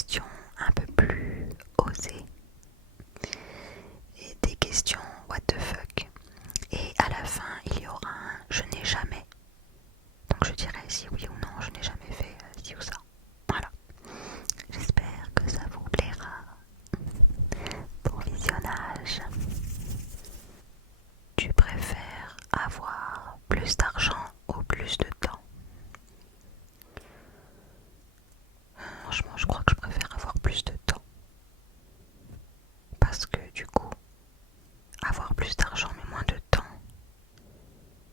questions un peu plus osées et des questions what the fuck. Et à la fin, il y aura un je n'ai jamais. Donc je dirai si oui ou non, je n'ai jamais fait ci ou ça. Voilà. J'espère que ça vous plaira. Bon visionnage. Tu préfères avoir plus d'argent ou plus de temps? Franchement, je crois que je préfère avoir plus de temps. Parce que du coup, avoir plus d'argent mais moins de temps.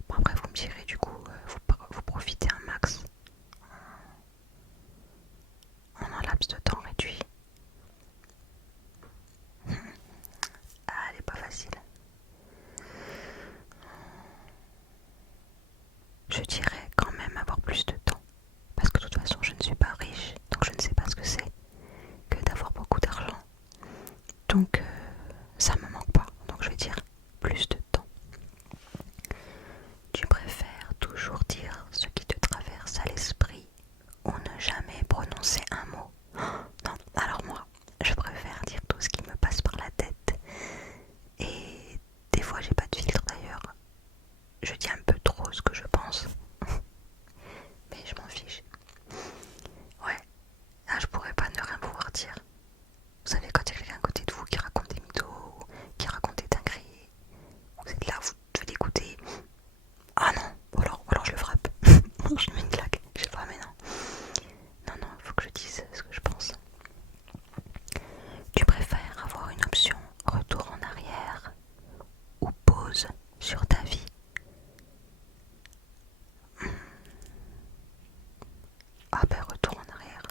Bon, après, vous me direz, du coup, vous profitez un max en un laps de temps réduit. Ah, elle est pas facile. Je dirais quand même avoir plus de temps. Parce que de toute façon, je ne suis pas riche, donc je ne sais pas ce que c'est que d'avoir beaucoup d'argent. Donc, ça me manque pas. Donc, je vais dire plus de temps. Tu préfères toujours dire ce qui te traverse à l'esprit ou ne jamais prononcer un mot? Non, alors moi, je préfère dire tout ce qui me passe par la tête. Et des fois, j'ai pas de filtre d'ailleurs. Je dis un peu trop ce que je pense. Mais je m'en fiche. Ouais, là, je pourrais pas ne rien pouvoir dire. Vous savez, quand il y a quelqu'un à côté de vous qui raconte des mythos, qui raconte des dingueries, vous êtes là, vous devez l'écouter. Ah non, ou alors je le frappe. Je lui mets une claque. Je sais pas, mais non. Non, non, il faut que je dise ce que je pense. Tu préfères avoir une option retour en arrière ou pause sur ta vie? Ah ben retour en arrière.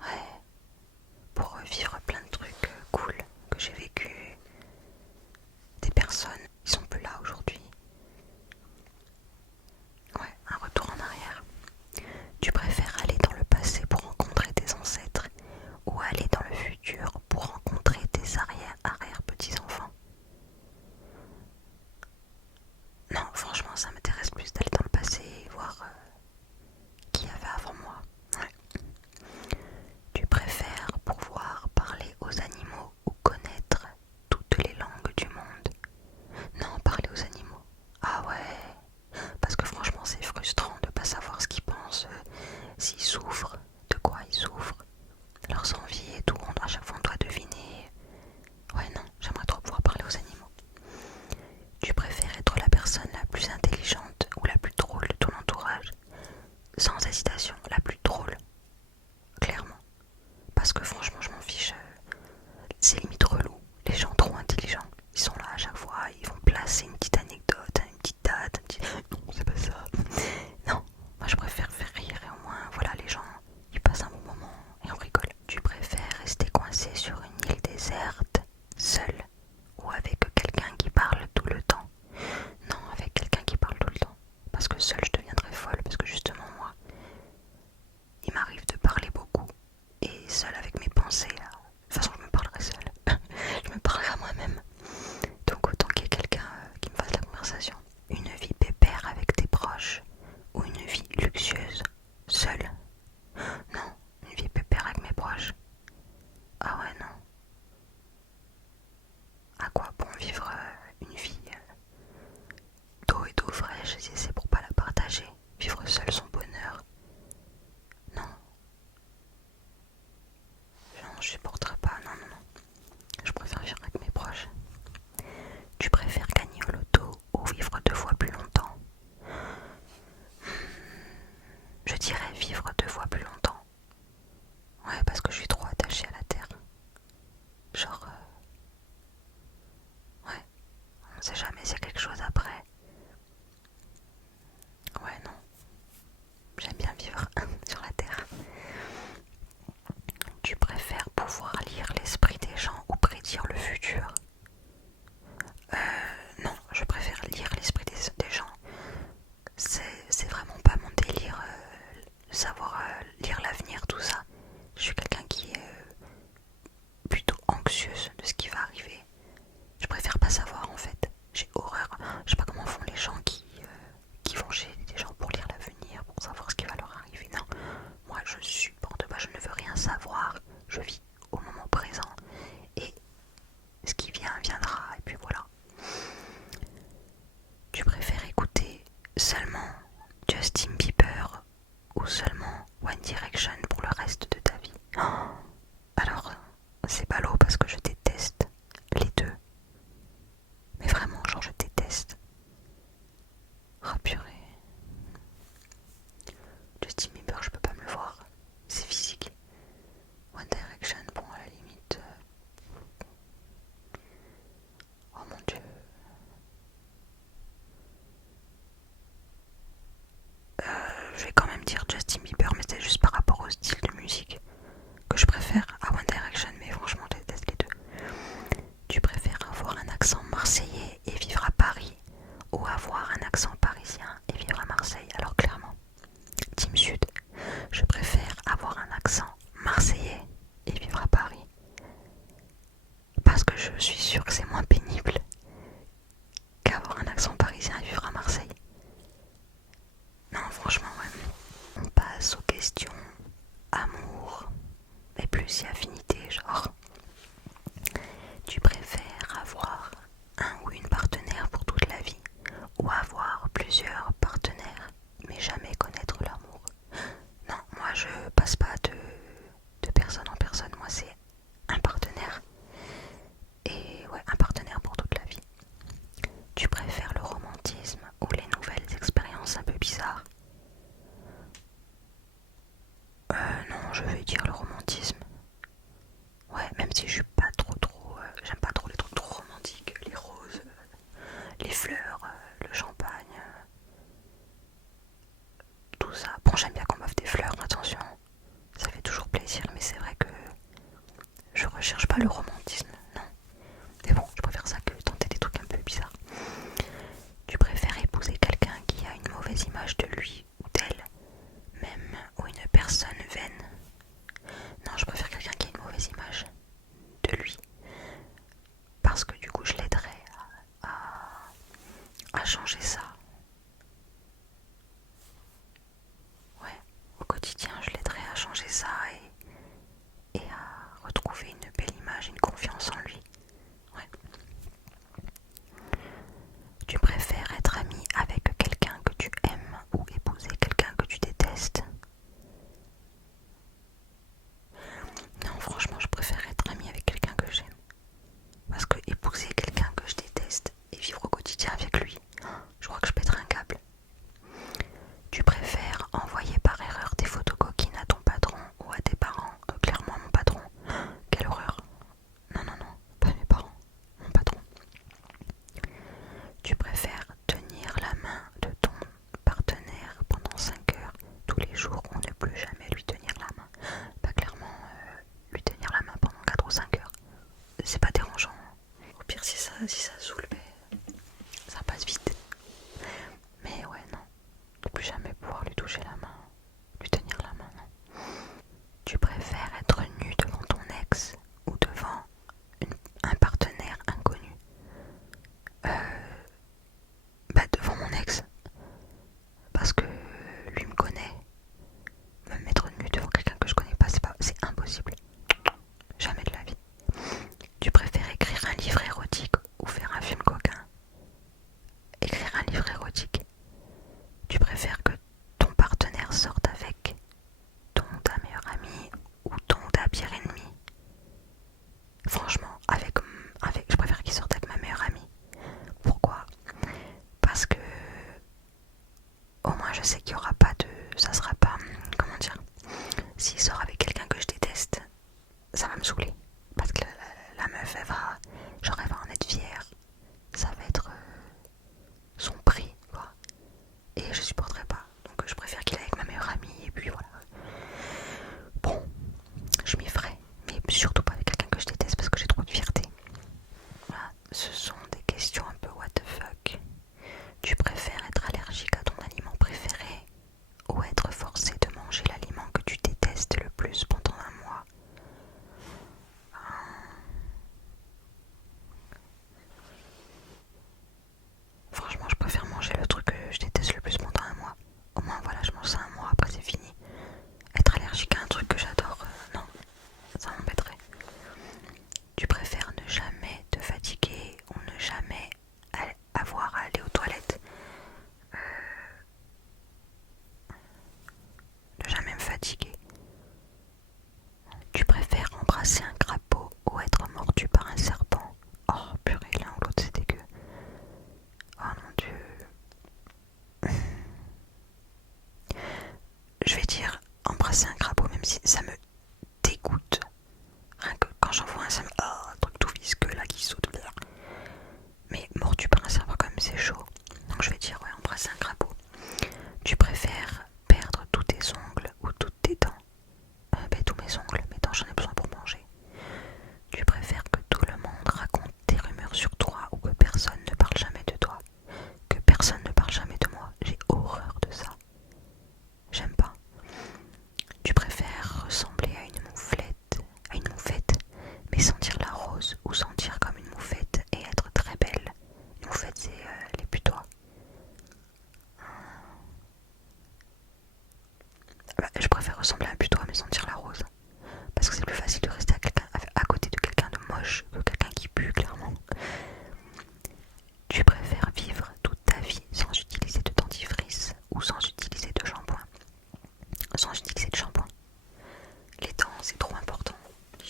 Ouais, pour vivre plein de trucs cool que j'ai vécu. Des personnes, ils sont plus là aujourd'hui. Ouais, un retour en arrière. Tu préfères aller dans le passé pour rencontrer tes ancêtres ou aller dans le futur pour rencontrer tes arrière-petits-enfants? Non, franchement, ça m'intéresse plus d'aller dans le passé et voir qui y avait avant moi. Ouais. Tu préfères pouvoir parler aux animaux ou connaître toutes les langues du monde? Non, parler aux animaux. Ah ouais, parce que franchement, c'est frustrant de pas savoir ce qu'ils pensent, s'ils souffrent, de quoi ils souffrent, leurs envies et tout. À chaque fois, on doit deviner. Ouais, non, j'aimerais trop pouvoir parler aux animaux. Tu préfères être la personne la plus intelligente ou la plus drôle de ton entourage? Sans hésitation, la plus drôle, clairement. Parce que franchement, je m'en fiche. C'est limite relou. Les gens trop intelligents, ils sont là à chaque fois, ils vont placer une petite anecdote, une petite date, un petit... Non, c'est pas ça. Non, moi je préfère faire rire et au moins, voilà, les gens, ils passent un bon moment et on rigole. Tu préfères rester coincé sur une île déserte, seul, ou avec quelqu'un qui parle tout le temps? Non, avec quelqu'un qui parle tout le temps. Parce que seul, je deviendrais folle, parce que justement, moi, il m'arrive de parler beaucoup. Et seul avec mes pensées, là. De toute façon, je me parlerai seule. Je me parlerai à moi-même. Donc autant qu'il y ait quelqu'un qui me fasse la conversation. Une vie pépère avec tes proches ou une vie luxueuse, seule? Non, une vie pépère avec mes proches. Ah ouais, non. À quoi bon vivre une vie d'eau et d'eau fraîche si c'est pour pas la partager? Vivre seul son bonheur? Non. Non, je supporterai pas, non, non, non. Je préfère vivre avec mes proches. Tu préfères gagner au loto ou vivre 2 fois plus longtemps? Je dirais vivre 2 fois plus longtemps. Ouais, parce que je suis trop attachée à la terre. Genre, ouais, on sait jamais s'il y a quelque chose après. Ouais, non, j'aime bien vivre sur la terre. Tu préfères pouvoir lire l'esprit des gens ou prédire le futur? Non, je préfère lire l'esprit des gens. C'est vraiment pas mon délire, savoir lire l'avenir, tout ça. Je suis quelqu'un qui est plutôt anxieuse de ce qui va arriver. Je préfère pas savoir en fait. J'ai horreur. Je sais pas comment font les gens qui vont chez des gens pour lire l'avenir, pour savoir ce qui va leur arriver. Non, moi je supporte pas, je ne veux Marseillais et vivre à Paris. Parce que je suis sûre que c'est moins pénible qu'avoir un accent parisien et vivre à Marseille. Non, franchement, ouais. On passe aux questions amour, mais plus si affinité, genre. Tu préfères avoir un ou une partenaire pour toute la vie ou avoir plusieurs partenaires mais jamais connaître l'amour? Non, moi je passe pas de personne en personne, moi c'est un partenaire. Et ouais, un partenaire pour toute la vie. Tu préfères le romantisme ou les nouvelles expériences un peu bizarres? Non, je vais dire le romantisme. Ouais, même si je suis pas trop, j'aime pas trop les trucs trop romantiques, les roses, les fleurs, le champagne, tout ça. Bon, j'aime bien qu'on m'offre des fleurs, attention, ça fait toujours plaisir, mais c'est vrai que je recherche pas le romantisme, non. Mais bon, je préfère ça que tenter des trucs un peu bizarres. Tu préfères épouser quelqu'un qui a une mauvaise image de lui ou d'elle, même ou une personne vaine? Non, je préfère quelqu'un qui a une mauvaise image de lui, parce que du coup je l'aiderais à changer ça. Ouais, au quotidien je l'aiderais à changer ça et à retrouver une belle image, une confiance en lui. Ouais. Tu préfères être ami avec quelqu'un que tu aimes ou épouser quelqu'un que tu détestes? Non, franchement, je préfère être ami avec quelqu'un que j'aime. Parce que épouser quelqu'un que je déteste et vivre au quotidien avec lui, je crois que je pèterai un câble. Tu préfères envoyer par erreur des photos coquines à ton patron ou à tes parents? Clairement à mon patron. Quelle horreur. Non, non, non, pas mes parents, mon patron. Tu préfères tenir la main de ton partenaire pendant 5 heures tous les jours ou ne plus jamais lui tenir la main? Pas clairement lui tenir la main pendant 4 ou 5 heures. C'est pas dérangeant. Au pire, si ça saoule, ça passe vite. Mais ouais, non. Ne plus jamais pouvoir lui toucher la main, lui tenir la main, non. Tu préfères être nu devant ton ex ou devant un partenaire inconnu? Devant mon ex. Parce que lui me connaît. Me mettre nu devant quelqu'un que je connais pas, c'est impossible. Jamais de la vie. Tu préfères écrire un livre érotique ou faire un film coquin? Écrire un livre érotique. Tu préfères que ton partenaire sorte avec ton ou ta meilleure amie ou ton ou ta pire ennemie? Franchement, je préfère qu'il sorte avec ma meilleure amie. Pourquoi? Parce que au moins je sais qu'il y aura pas de... Ça sera pas... Comment dire? S'il sort avec quelqu'un que je déteste, ça va me saouler. Parce que la meuf, elle va en être fière. Ça va être son prix, quoi. Et je supporterai pas. Donc je préfère qu'il aille avec ma meilleure amie. Et puis voilà. Bon, je m'y ferai. Mais surtout pas avec quelqu'un que je déteste parce que j'ai trop de fierté. Voilà, ce sont des questions un peu what the fuck. Tu préfères être allergique à ton aliment préféré ou être forcé de manger l'aliment que tu détestes le plus pendant un mois? Franchement, je préfère manger le truc que je déteste le plus pendant un mois. Au moins, voilà, je mange ça un mois, après c'est fini. Être allergique à un truc que j'adore, non, ça m'embêterait. Tu préfères ne jamais te fatiguer ou ne jamais avoir à aller aux toilettes? Ne jamais me fatiguer. Tu préfères embrasser un crapaud ou être mordu par un serpent? Oh purée, l'un ou l'autre c'est dégueu. Oh mon dieu. Je vais dire embrasser un crapaud même si ça me dégoûte. Rien que quand j'en vois un, ça me... Oh, un truc tout visqueux là qui saute. Mais mordu par un serpent quand même c'est chaud. Donc je vais dire ouais, embrasser un crapaud. Tu préfères perdre tous tes ongles ou toutes tes dents? Tous mes ongles, mes dents j'en ai besoin pour manger. Tu préfères que tout le monde raconte des rumeurs sur toi ou que personne ne parle jamais de toi? Que personne ne parle jamais de moi, j'ai horreur de ça. J'aime pas. Tu préfères ressembler à une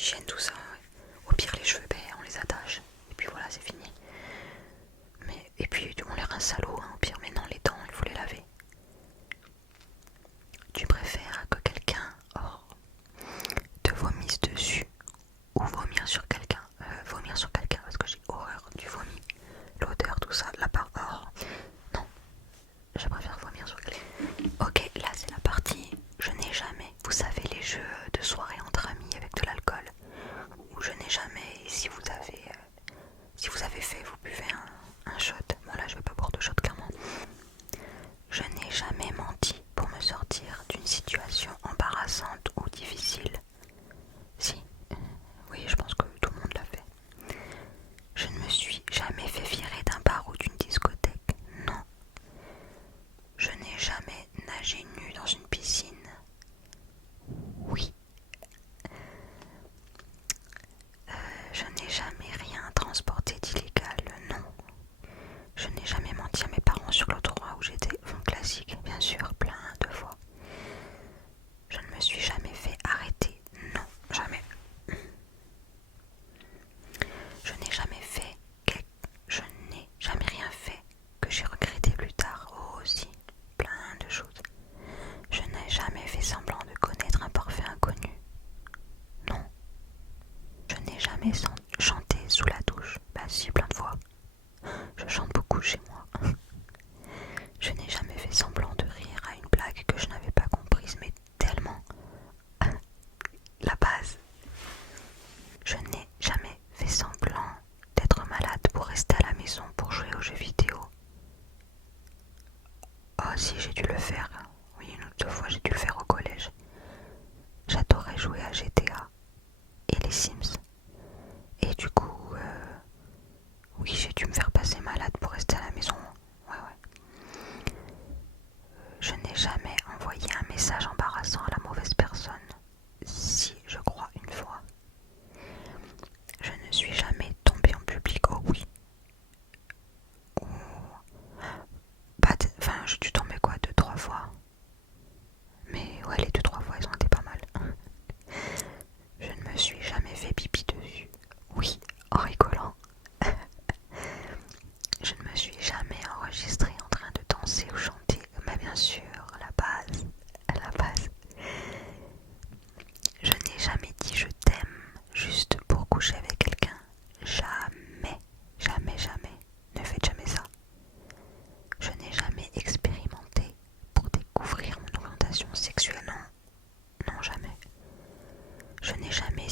l'hygiène, tout ça. Au pire, les cheveux, ben, on les attache. Et puis voilà, c'est fini. Et puis on les rince à l'eau, hein, au pire. Mais non, les dents, il faut les laver. Tu préfères que quelqu'un te vomisse dessus ou vomir sur quelqu'un? Vomir sur quelqu'un parce que j'ai horreur du vomi. L'odeur, tout ça, la part non, je préfère vomir sur quelqu'un. Ok, là c'est la partie je n'ai jamais. Vous savez, les jeux de soirée entre amis avec de l'alcool. Ou je n'ai jamais. Si vous avez fait, vous buvez un shot. Bon là je vais pas boire de shot clairement. Je n'ai jamais menti pour me sortir d'une situation embarrassante ou difficile. Si, oui, je pense que tout le monde l'a fait. Je ne me suis jamais fait virer d'un bar ou d'une discothèque. Non. Je n'ai jamais nagé nu dans une piscine. Oui. Je n'ai jamais rien transporté d'illégal. Non. Je n'ai jamais menti à mes parents sur l'autoroute où j'étais. Classique, bien sûr, plein de fois. Je ne me suis jamais fait arrêter. Non, jamais. Je n'ai jamais rien fait que j'ai regretté plus tard. Oh, aussi, plein de choses. Je n'ai jamais fait semblant de connaître un parfait inconnu. Non. Je n'ai jamais chanté sous la douche. Bah si, plein de fois. Je chante beaucoup chez moi. Je n'ai jamais fait semblant de rire à une blague que je n'avais pas comprise, mais tellement. La base. Je n'ai jamais fait semblant d'être malade pour rester à la maison pour jouer aux jeux vidéo. Oh si, j'ai dû le faire. Oui, une ou deux fois j'ai dû le faire au collège. J'adorais jouer à GTA et les Sims. Et du coup, oui, j'ai dû me faire passer malade pour rester à la maison. Ouais. Je n'ai jamais envoyé un message embarrassant à la mauvaise personne. Si, je crois une fois. Je ne suis jamais tombée en public. Oh oui. Enfin, j'ai dû tomber quoi, 2-3 fois. Mais ouais, les 2-3 fois, elles ont été pas mal. Je ne me suis jamais fait pipi dessus. Oui, en rigolant. Je ne me suis jamais enregistrée en train de danser ou chanter. Mais bien sûr, la base. Je n'ai jamais dit je t'aime juste pour coucher avec quelqu'un. Jamais. Ne faites jamais ça. Je n'ai jamais expérimenté pour découvrir mon orientation sexuelle. Non, jamais. Je n'ai jamais